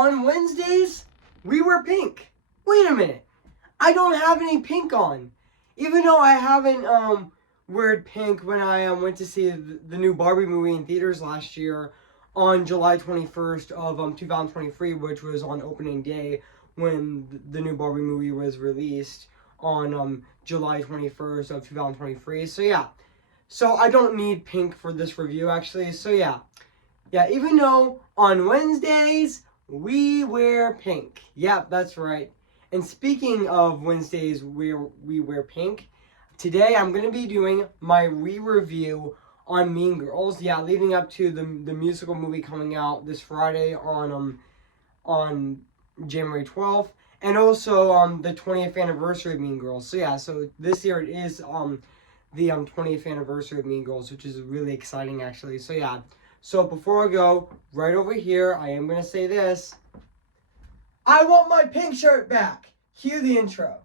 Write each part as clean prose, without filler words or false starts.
on Wednesdays, we wear pink. Wait a minute. I don't have any pink on. Even though I haven't worn pink when I went to see the new Barbie movie in theaters last year on July 21st of 2023, which was on opening day when the new Barbie movie was released on July 21st of 2023. So yeah. So I don't need pink for this review actually. So yeah. Yeah, even though on Wednesdays we wear pink. Yeah, that's right. And speaking of Wednesdays where we wear pink, today I'm going to be doing my re-review on Mean Girls. Yeah, leading up to the musical movie coming out this Friday on January 12th, and also the 20th anniversary of Mean Girls. So yeah, so this year it is the 20th anniversary of Mean Girls, which is really exciting actually. So yeah. So before I go, right over here, I am going to say this. I want my pink shirt back. Cue the intro.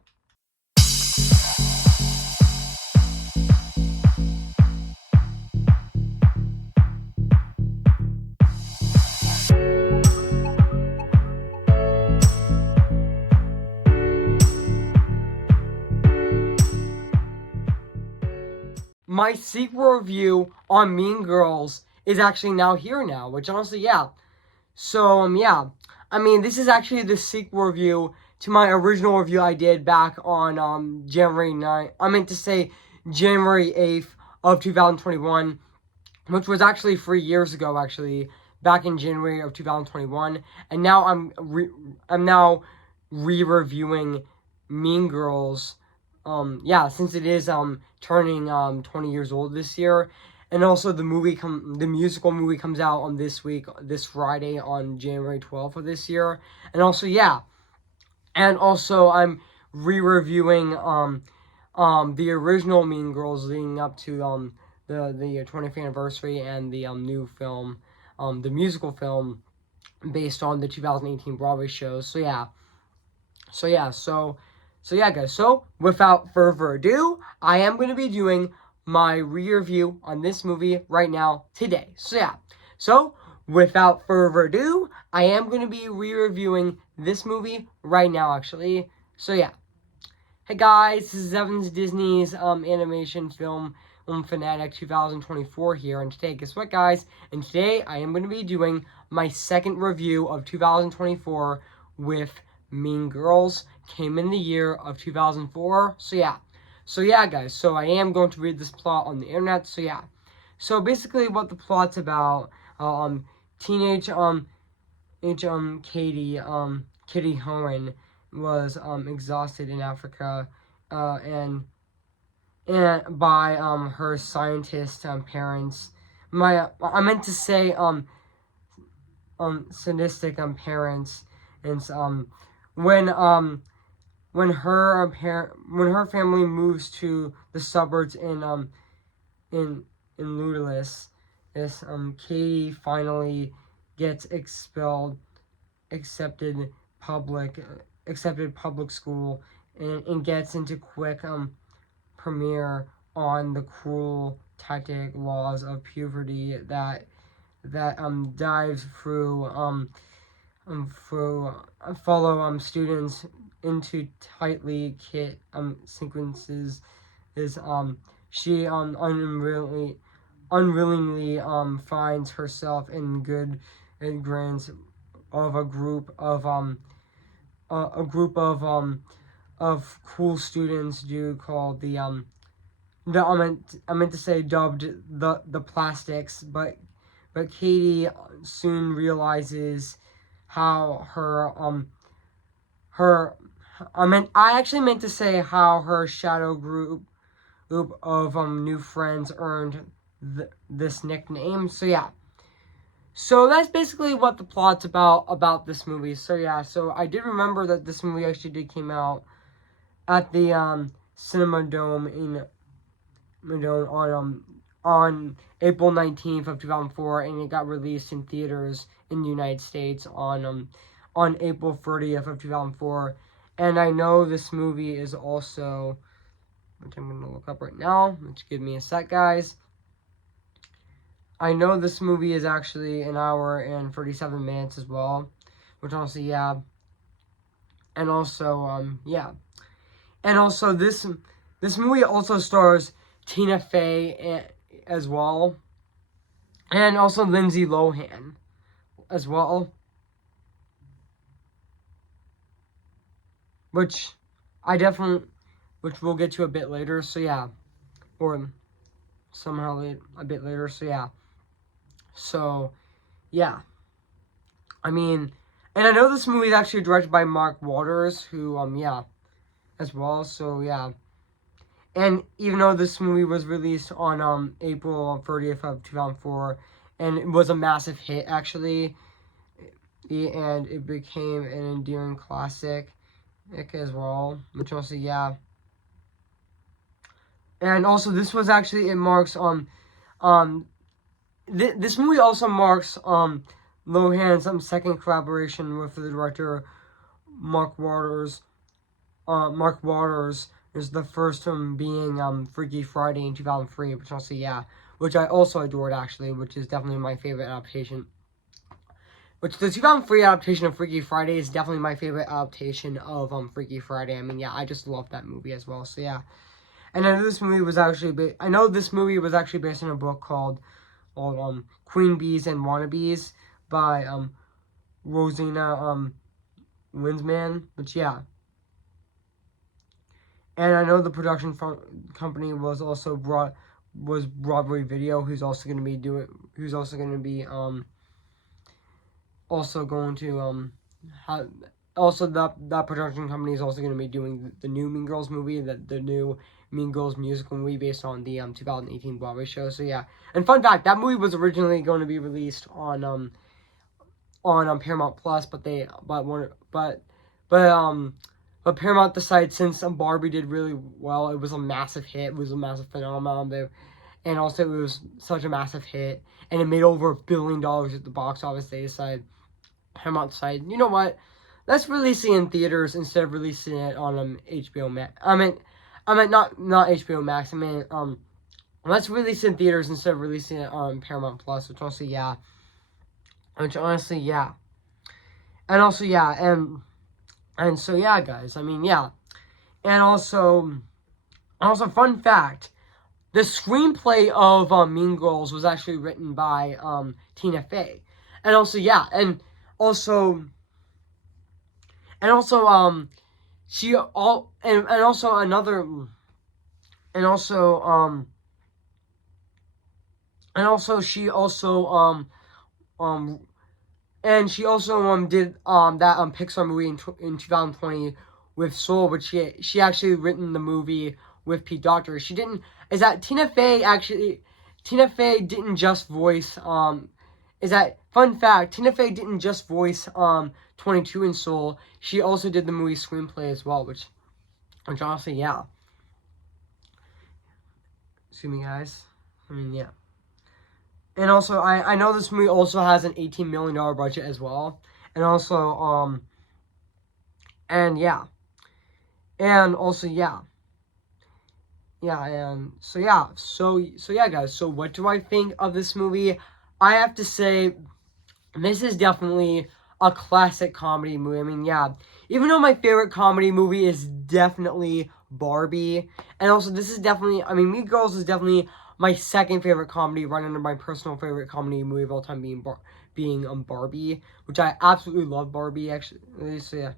My sequel review on Mean Girls is actually now here now, which honestly, yeah. So, yeah. I mean, this is actually the sequel review to my original review I did back on January 9th. I meant to say January 8th of 2021, which was actually 3 years ago, actually, back in January of 2021. And now I'm now re-reviewing Mean Girls. Yeah, since it is turning 20 years old this year. And also the musical movie comes out on this Friday on January 12th of this year. And also, yeah. And also I'm re-reviewing the original Mean Girls leading up to the 20th anniversary and the new film, the musical film based on the 2018 Broadway shows. So yeah. So yeah, guys. So without further ado, I am going to be doing my re-review on this movie right now today. So yeah. So without further ado, I am going to be re-reviewing this movie right now actually. So yeah. Hey guys, this is Evan's Disney's animation film Fanatic 2024 here, and today, guess what guys? And today I am going to be doing my second review of 2024 with Mean Girls. Came in the year of 2004, so yeah guys, so I am going to read this plot on the internet, so yeah. So basically what the plot's about, teenage Katie Hoen was exhausted in Africa, and by her scientist parents. I meant to say sadistic parents, and when her family moves to the suburbs in Lutelis, Katie finally gets accepted public school, and gets into quick premiere on the cruel tactic laws of puberty that dives through follow students into tightly kit sequences. She unwillingly finds herself in good grants of a group of cool students called I meant to say dubbed the Plastics, but Katie soon realizes how I actually meant to say how her shadow group of new friends earned this nickname. So yeah. So that's basically what the plot's about this movie. So yeah, so I did remember that this movie actually did came out at the Cinema Dome on April 19th of 2004, and it got released in theaters in the United States on April 30th of 2004. And I know this movie is also, which I'm going to look up right now, which give me a sec, guys. I know this movie is actually an hour and 37 minutes as well, which honestly, yeah. And also, yeah. And also, this movie also stars Tina Fey as well. And also Lindsay Lohan as well. Which I definitely, which we'll get to a bit later, so yeah. Or somehow a bit later, so yeah. So, yeah. I mean, and I know this movie is actually directed by Mark Waters, who, yeah, as well, so yeah. And even though this movie was released on April 30th of 2004, and it was a massive hit actually, and it became an enduring classic as well, which also, yeah. And also, this was actually, it marks this movie also marks Lohan's second collaboration with the director Mark Waters. Mark Waters is the first one being Freaky Friday in 2003, which also, yeah, which I also adored actually, which is definitely my favorite adaptation. Which the 2003 adaptation of Freaky Friday is definitely my favorite adaptation of Freaky Friday. I mean, yeah, I just love that movie as well. So yeah, and I know this movie was actually based on a book called Queen Bees and Wannabes by Rosina Winsman. Which, yeah. And I know the production company was also Broadway Video, who's also going to be that production company is also going to be doing the new Mean Girls movie, the new Mean Girls musical movie based on the 2018 Broadway show. So yeah, and fun fact, that movie was originally going to be released on Paramount Plus, but Paramount decided, since Barbie did really well, it was a massive hit, it was a massive phenomenon, and also it was such a massive hit, and it made over $1 billion at the box office. They decided, Paramount decided, you know what? Let's release it in theaters instead of releasing it on HBO Max. I meant not HBO Max. I mean let's release it in theaters instead of releasing it on Paramount Plus. Which honestly, yeah. And also, yeah, and so, yeah, guys. I mean, yeah, and also fun fact: the screenplay of Mean Girls was actually written by Tina Fey, and also, yeah, and also she all and also another and also she also and she also did that Pixar movie in 2020 with Soul, which she actually written the movie with Pete Docter. She didn't. Is that Tina Fey didn't just voice is that fun fact? Tina Fey didn't just voice 22 in Soul. She also did the movie screenplay as well, which honestly, yeah. Excuse me, guys. I mean, yeah. And also, I know this movie also has an $18 million budget as well. And also, and yeah. And also, yeah. Yeah, and so, yeah. So yeah, guys. So, what do I think of this movie? I have to say, this is definitely a classic comedy movie. I mean, yeah. Even though my favorite comedy movie is definitely Barbie. And also, this is definitely, I mean, Mean Girls is definitely my second favorite comedy, right under my personal favorite comedy movie of all time being Barbie, which I absolutely love Barbie, actually. So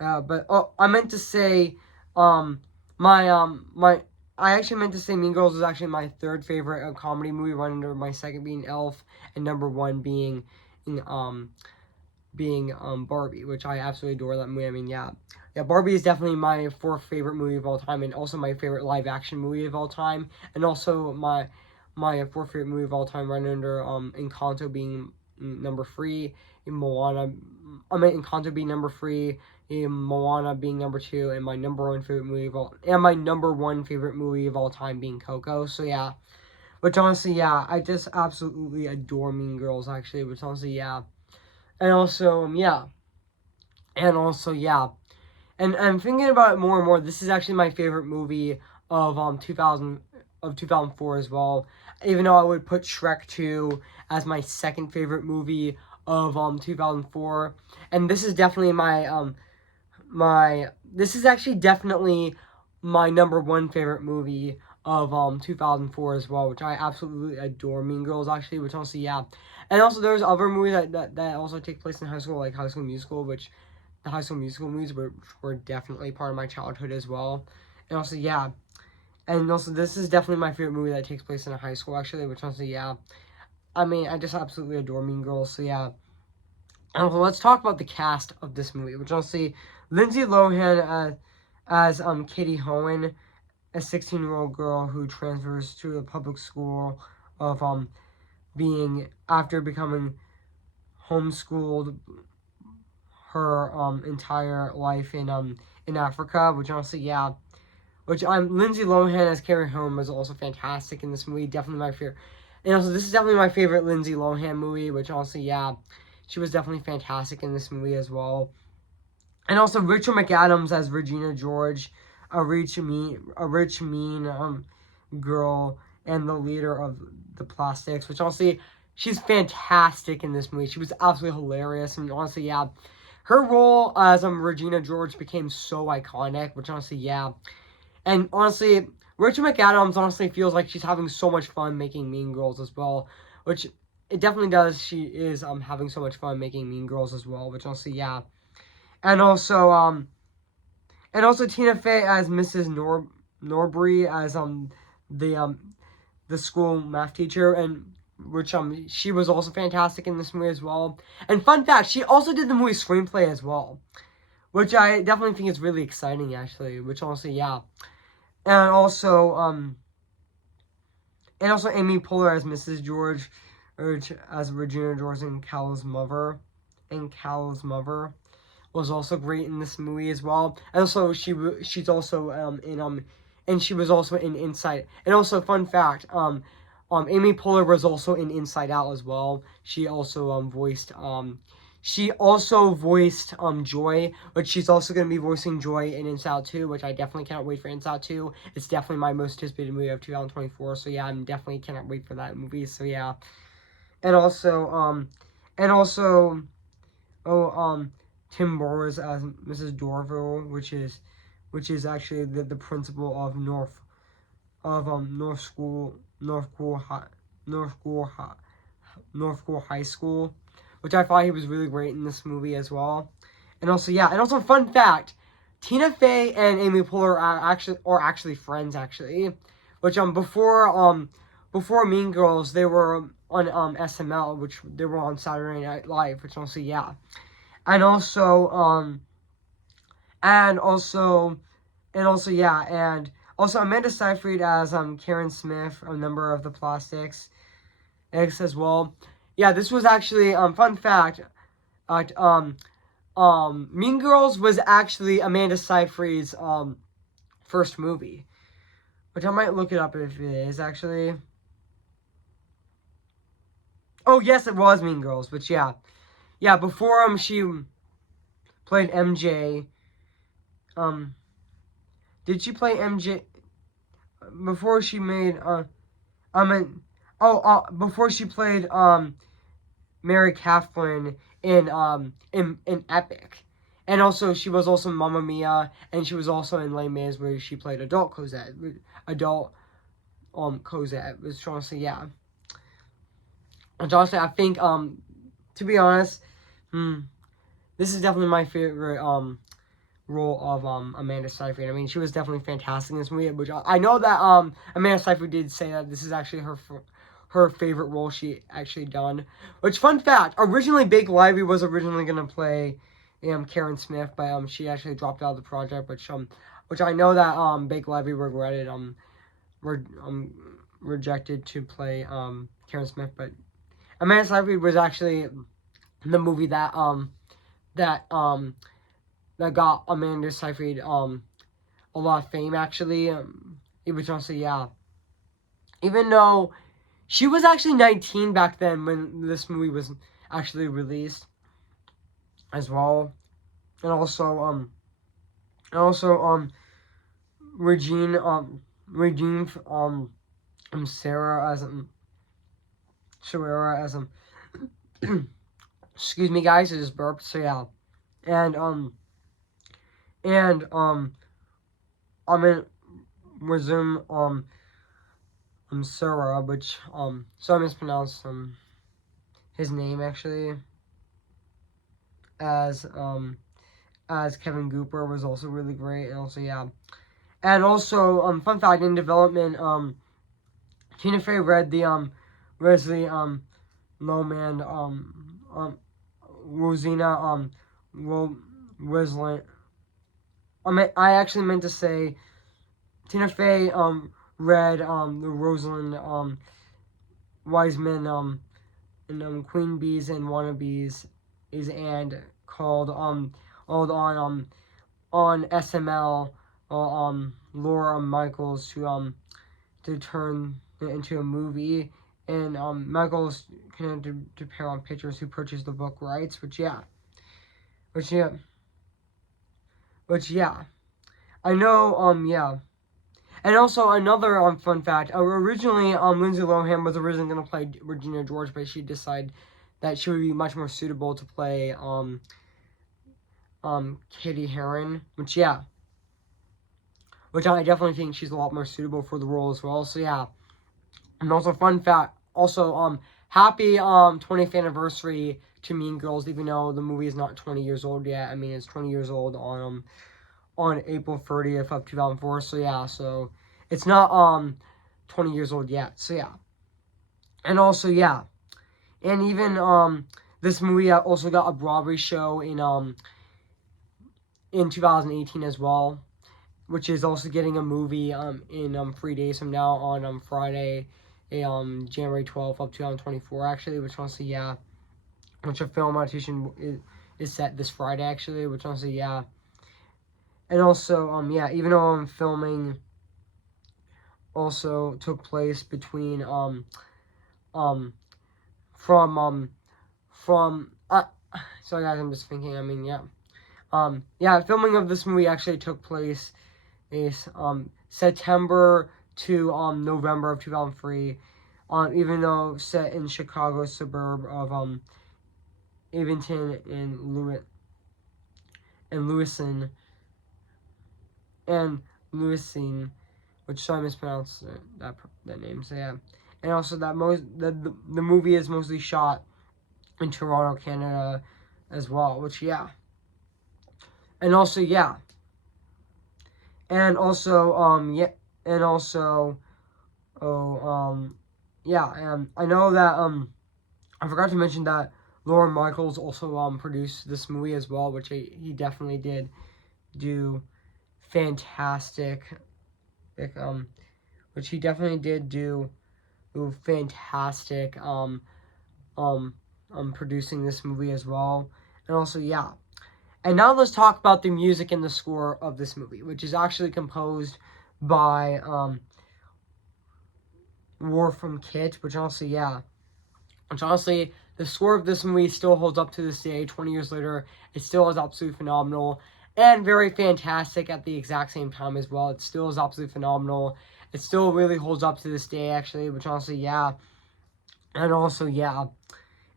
yeah, but I meant to say, I actually meant to say Mean Girls is actually my third favorite comedy movie, right under my second being Elf, and number one being Barbie, which I absolutely adore that movie. I mean, yeah, Barbie is definitely my fourth favorite movie of all time, and also my favorite live action movie of all time, and also my fourth favorite movie of all time, right under Encanto being number 3, in Encanto being number 3, in Moana being number 2, and my number one favorite movie of all time being Coco. So yeah, which honestly, yeah, I just absolutely adore Mean Girls, actually, which honestly, yeah. And also, yeah. And also, yeah. And I'm thinking about it more and more. This is actually my favorite movie of 2004 as well. Even though I would put Shrek 2 as my second favorite movie of 2004, and this is definitely this is actually definitely my number one favorite movie of 2004 as well, which I absolutely adore. Mean Girls, actually, which also, yeah. And also there's other movies that also take place in high school, like High School Musical, which the High School Musical movies were definitely part of my childhood as well. And also, yeah. And also, this is definitely my favorite movie that takes place in a high school, actually, which also, yeah. I mean, I just absolutely adore Mean Girls, so yeah. And also, let's talk about the cast of this movie, which I'll see Lindsay Lohan as Katie Hohen, a 16-year-old girl who transfers to a public school of being after becoming homeschooled her entire life in Africa, which honestly, yeah. Which Lindsay Lohan as Carrie Home was also fantastic in this movie. Definitely my favorite. And also, this is definitely my favorite Lindsay Lohan movie. Which also, yeah, she was definitely fantastic in this movie as well. And also, Rachel McAdams as Regina George, a rich mean girl, and the leader of the Plastics. Which honestly, she's fantastic in this movie. She was absolutely hilarious, and honestly, yeah, her role as Regina George became so iconic. Which honestly, yeah. And honestly, Rachel McAdams honestly feels like she's having so much fun making Mean Girls as well, which it definitely does. She is having so much fun making Mean Girls as well, which honestly, yeah. And also Tina Fey as Mrs. Norbury as the the school math teacher, and which she was also fantastic in this movie as well. And fun fact, she also did the movie screenplay as well, which I definitely think is really exciting actually. Which also, yeah. And also, Amy Poehler as Mrs. George, or as Regina George and Cal's mother, was also great in this movie as well. And also, she's also and she was also in Inside. And also, fun fact, Amy Poehler was also in Inside Out as well. She also voiced Joy, but she's also going to be voicing Joy in Inside Out 2, which I definitely cannot wait for Inside Out 2. It's definitely my most anticipated movie of 2024, so yeah, I'm definitely cannot wait for that movie, so yeah. And also, Tim Burrs as Mrs. Dorville, which is actually the principal of North School High School, which I thought he was really great in this movie as well. And also, yeah, and also fun fact, Tina Fey and Amy Poehler are actually friends actually, which before Mean Girls they were on SML, which they were on Saturday Night Live, which also, yeah. And also and also yeah, and also Amanda Seyfried as Karen Smith, a member of the Plastics X as well. Yeah, this was actually fun fact. Mean Girls was actually Amanda Seyfried's first movie, which I might look it up if it is actually. Oh yes, it was Mean Girls, but yeah, before she played MJ. Did she play MJ before she made before she played Mary Catherine in Epic. And also, she was also Mamma Mia, and she was also in Les Mis, where she played adult Cosette, Cosette, was trying to say, yeah. And honestly, I think, to be honest, this is definitely my favorite, role of, Amanda Seyfried. I mean, she was definitely fantastic in this movie, which I know that, Amanda Seyfried did say that this is actually her favorite role she actually done. Which, fun fact, originally Blake Lively was originally gonna play Karen Smith, but she actually dropped out of the project, which I know that Blake Lively regretted rejected to play Karen Smith, but Amanda Seyfried was actually the movie that got Amanda Seyfried a lot of fame actually. It was honestly, yeah. Even though she was actually 19 back then when this movie was actually released as well. And also Regine Sarah as Sharera as Excuse me, guys, I just burped. So yeah, and and I'm gonna resume Sarah, which so I mispronounced his name actually as Kevin Cooper was also really great, and also yeah, and also fun fact in development Tina Fey read the Leslie Loman Rosina Wesland. I actually meant to say Tina Fey read the Rosalind Wiseman and Queen Bees and Wannabes is and called on SML Laura Michaels to turn it into a movie, and Michaels connected to Paramount Pictures who purchased the book rights, which yeah, I know yeah. And also another fun fact. Originally, Lindsay Lohan was originally gonna play Regina George, but she decided that she would be much more suitable to play Katie Heron, which yeah, which I definitely think she's a lot more suitable for the role as well. So yeah, and also fun fact. Also happy 20th anniversary to Mean Girls, even though the movie is not 20 years old yet. I mean, it's 20 years old on April 30th of 2004. So yeah, so it's not 20 years old yet. So yeah. And also yeah. And even this movie also got a Broadway show in 2018 as well, which is also getting a movie in 3 days from now on Friday, January 12th of 2024 actually, which also yeah, which a film audition is set this Friday actually, which also yeah. And also, yeah, even though filming also took place between, sorry guys, I'm just thinking, I mean, yeah. Yeah, filming of this movie actually took place is, September to, November of 2003, even though set in Chicago's suburb of, Evanston and Lewiston, which sorry I mispronounced that name. So yeah, and also that the movie is mostly shot in Toronto, Canada, as well. Which yeah, and also yeah, and also yeah, and also yeah, I know that I forgot to mention that Laura Michaels also produced this movie as well, which he definitely did do fantastic. Which he definitely did do fantastic producing this movie as well. And also yeah. And now let's talk about the music and the score of this movie, which is actually composed by War from Kit, which also yeah. Which honestly, the score of this movie still holds up to this day, 20 years later. It still is absolutely phenomenal and very fantastic at the exact same time as well. It still is absolutely phenomenal. It still really holds up to this day, actually, which honestly, yeah. And also, yeah,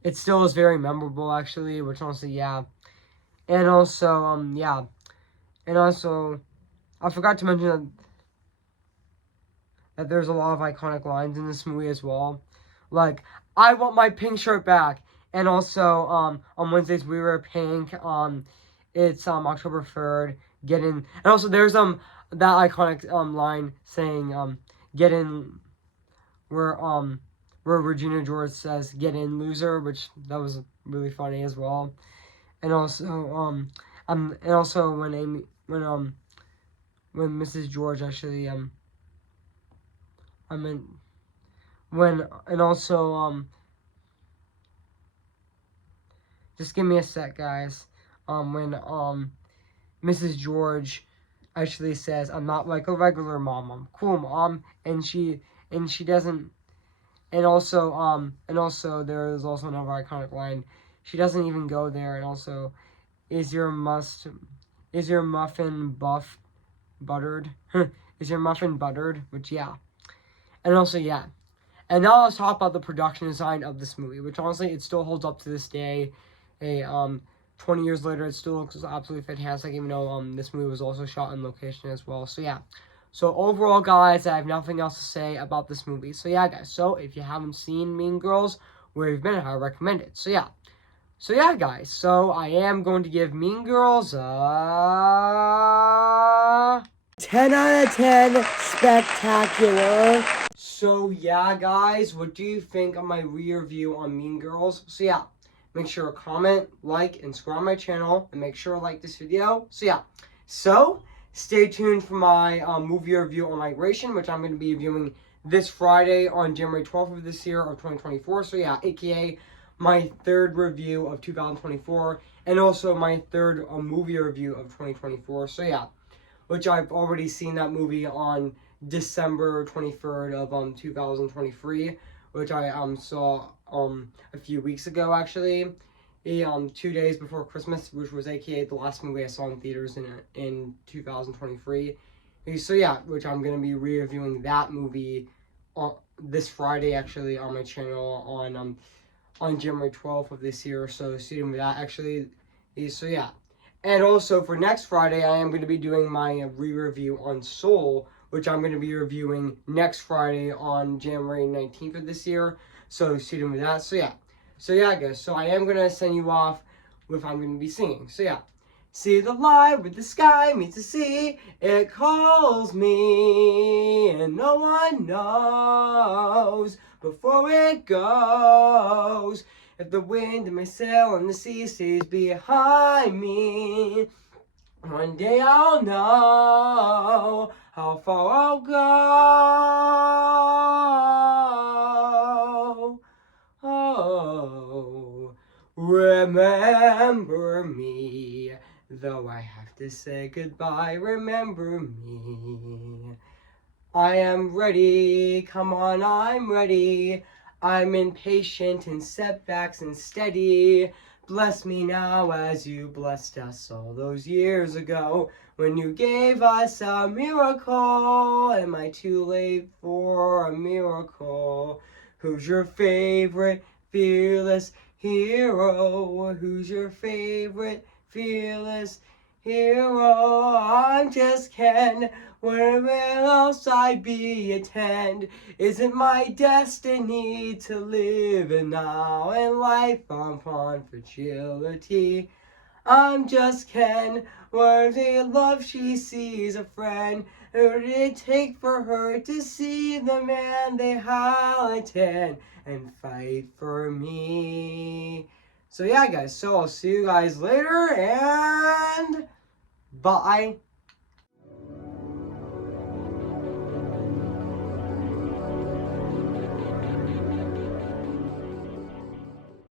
it still is very memorable, actually, which honestly, yeah. And also, yeah. And also, I forgot to mention that there's a lot of iconic lines in this movie as well. Like, I want my pink shirt back. And also, on Wednesdays we wear pink. It's October 3rd. Get in. And also there's that iconic line saying get in where Regina George says get in loser, which that was really funny as well. And also and also when Mrs. George actually I meant when and also just give me a sec, guys. When Mrs. George actually says, "I'm not like a regular mom. I'm cool, mom," and she doesn't. And also there is also another iconic line. She doesn't even go there. And also, is your muffin buttered? Is your muffin buttered? Which yeah. And also yeah. And now let's talk about the production design of this movie, which honestly it still holds up to this day. a 20 years later, it still looks absolutely fantastic, even though this movie was also shot in location as well. So yeah. So overall, guys, I have nothing else to say about this movie. So yeah, guys. So if you haven't seen Mean Girls, where you've been, I recommend it. So yeah. So yeah, guys. So I am going to give Mean Girls 10 out of 10 spectacular. So yeah, guys, what do you think of my re-review on Mean Girls? So yeah, make sure to comment, like, and subscribe my channel, and make sure to like this video. So yeah, so stay tuned for my movie review on Migration, which I'm going to be reviewing this Friday on January 12th of this year of 2024. So yeah, aka my third review of 2024, and also my third movie review of 2024. So yeah, which I've already seen that movie on December 23rd of 2023, which I saw a few weeks ago, actually, 2 days before Christmas, which was aka the last movie I saw in theaters in 2023. So yeah, which I'm gonna be reviewing that movie this Friday, actually, on my channel on January 12th of this year. So stay tuned with that, actually. So yeah. And also for next Friday, I am going to be doing my re-review on Soul, which I'm going to be reviewing next Friday on January 19th of this year. So stay tuned with that. So yeah. So yeah, guys. So I am going to send you off with I'm going to be singing. So yeah. See the light with the sky meets the sea. It calls me and no one knows before it goes. If the wind may sail and the sea stays behind me, one day I'll know how far I'll go. Oh, remember me, though I have to say goodbye, remember me. I am ready, come on, I'm ready. I'm impatient in setbacks and steady. Bless me now as you blessed us all those years ago when you gave us a miracle. Am I too late for a miracle? Who's your favorite fearless hero? Who's your favorite fearless hero? I'm just Ken. Where else I be attend? Isn't my destiny to live in now and life upon fragility? I'm just Ken, worthy of love she sees a friend. Who did it take for her to see the man they attend and fight for me? So yeah, guys, so I'll see you guys later, and bye.